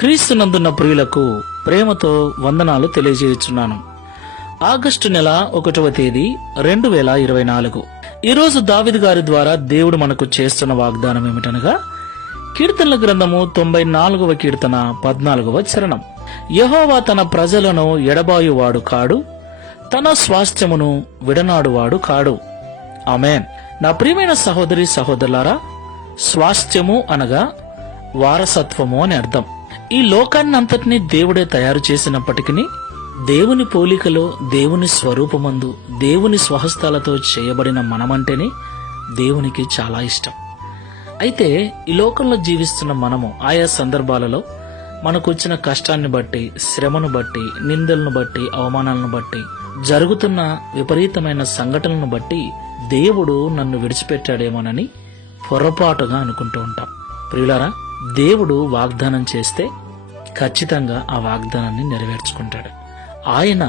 క్రీస్తునందున్న ప్రియులకు ప్రేమతో వందనాలు తెలియజేయుచున్నాను. ఆగస్టు నెల 1వ తేదీ 2024. ఈరోజు దావీదు గారి ద్వారా దేవుడు మనకు చేస్తున్న వాగ్దానం ఏమిటనగా, కీర్తనల గ్రంథము 94వ కీర్తన 14వ చరణం. యెహోవా తన ప్రజలను ఎడబాయువాడు కాడు, తన స్వాస్థ్యమును విడనాడువాడు కాడు. ఆమేన్. నా ప్రియమైన సహోదరి సహోదరులారా, స్వాస్థ్యము అనగా వారసత్వము అని అర్థం. ఈ లోకాన్నంతటినీ దేవుడే తయారు చేసినప్పటికీ దేవుని పోలికలో, దేవుని స్వరూపమందు, దేవుని స్వహస్తాలతో చేయబడిన మనమంటేనే దేవునికి చాలా ఇష్టం. అయితే ఈ లోకంలో జీవిస్తున్న మనము ఆయా సందర్భాలలో మనకు వచ్చిన కష్టాన్ని బట్టి, శ్రమను బట్టి, నిందలను బట్టి, అవమానాలను బట్టి, జరుగుతున్న విపరీతమైన సంఘటనలను బట్టి దేవుడు నన్ను విడిచిపెట్టాడేమోనని పొరపాటుగా అనుకుంటూ ఉంటాం. ప్రియులారా, దేవుడు వాగ్దానం చేస్తే ఖచ్చితంగా ఆ వాగ్దానాన్ని నెరవేర్చుకుంటాడు. ఆయన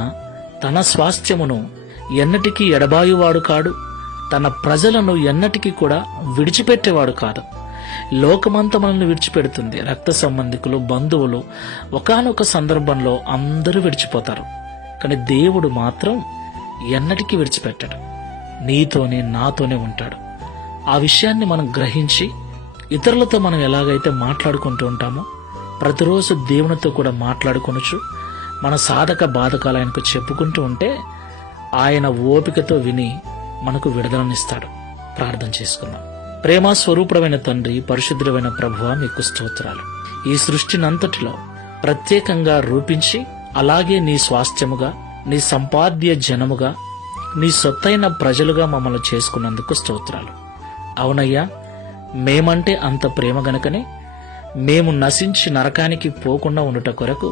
తన స్వాస్థ్యమును ఎన్నటికీ ఎడబాయువాడు కాడు, తన ప్రజలను ఎన్నటికీ కూడా విడిచిపెట్టేవాడు కాదు. లోకమంతా మనల్ని విడిచిపెడుతుంది. రక్త సంబంధికులు, బంధువులు ఒకానొక సందర్భంలో అందరూ విడిచిపోతారు. కానీ దేవుడు మాత్రం ఎన్నటికీ విడిచిపెట్టాడు. నీతోనే, నాతోనే ఉంటాడు. ఆ విషయాన్ని మనం గ్రహించి ఇతరులతో మనం ఎలాగైతే మాట్లాడుకుంటూ ఉంటామో, ప్రతిరోజు దేవునితో కూడా మాట్లాడుకొనొచ్చు. మన సాధక బాధకాలు ఆయనకు చెప్పుకుంటూ ఉంటే ఆయన ఓపికతో విని మనకు విడుదలనిస్తాడు. ప్రార్థన చేసుకుందాం. ప్రేమ స్వరూపమైన తండ్రి, పరిశుద్ధుడైన ప్రభువా, మీకు స్తోత్రాలు. ఈ సృష్టినంతటిలో ప్రత్యేకంగా రూపించి, అలాగే నీ స్వాస్థ్యముగా, నీ సంపాద్య జనముగా, నీ సొత్తైన ప్రజలుగా మమ్మల్ని చేసుకున్నందుకు స్తోత్రాలు. అవునయ్యా, మేమంటే అంత ప్రేమ గనుకనే మేము నశించి నరకానికి పోకుండా ఉండుట కొరకు,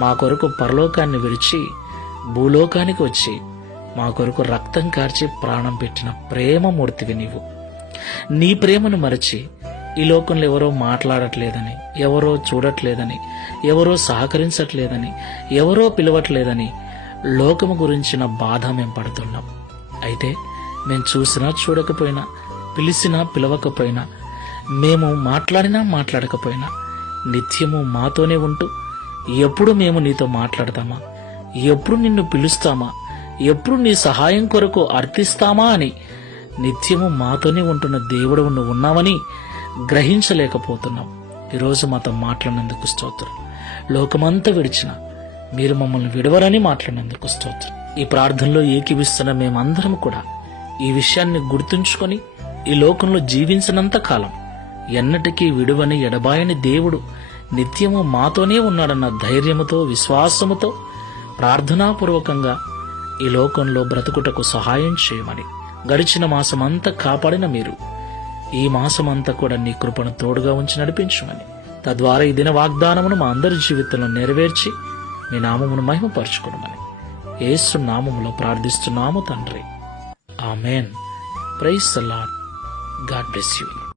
మా కొరకు పరలోకాన్ని విడిచి భూలోకానికి వచ్చి మా కొరకు రక్తం కార్చి ప్రాణం పెట్టిన ప్రేమమూర్తివి నీవు. నీ ప్రేమను మరచి ఈ లోకంలో ఎవరో మాట్లాడట్లేదని, ఎవరో చూడట్లేదని, ఎవరో సహకరించట్లేదని, ఎవరో పిలవట్లేదని లోకము గురించిన బాధ మేము పడుతున్నాం. అయితే మేము చూసినా చూడకపోయినా, పిలిచినా పిలవకపోయినా, మేము మాట్లాడినా మాట్లాడకపోయినా నిత్యము మాతోనే ఉంటూ, ఎప్పుడు మేము నీతో మాట్లాడతామా, ఎప్పుడు నిన్ను పిలుస్తామా, ఎప్పుడు నీ సహాయం కొరకు అర్థిస్తామా అని నిత్యము మాతోనే ఉంటున్న దేవుడు నువ్వు ఉన్నావని గ్రహించలేకపోతున్నాం. ఈరోజు మాతో మాట్లాడినందుకు స్తోత్రం. లోకమంతా విడిచిన మీరు మమ్మల్ని విడవరని మాట్లాడినందుకు స్తోత్రం. ఈ ప్రార్థనలో ఏకీవిస్తున్న మేమందరం కూడా ఈ విషయాన్ని గుర్తుంచుకొని ఈ లోకంలో జీవించినంత కాలం ఎన్నటికీ విడువని ఎడబాయని దేవుడు నిత్యము మాతోనే ఉన్నాడన్న ధైర్యముతో, విశ్వాసముతో ప్రార్థనాపూర్వకంగా ఈ లోకంలో బ్రతుకుటకు సహాయం చేయమని, గడిచిన మాసమంతా కాపాడిన మీరు ఈ మాసమంతా కూడా నీ కృపను తోడుగా ఉంచి నడిపించమని, తద్వారా ఈ దిన వాగ్దానమును మా అందరి జీవితంలో నెరవేర్చి నీ నామమును మహిమపరచుకోమని యేసు నామములో ప్రార్థిస్తున్నాము తండ్రి. ఆమేన్. Praise the Lord. God bless you.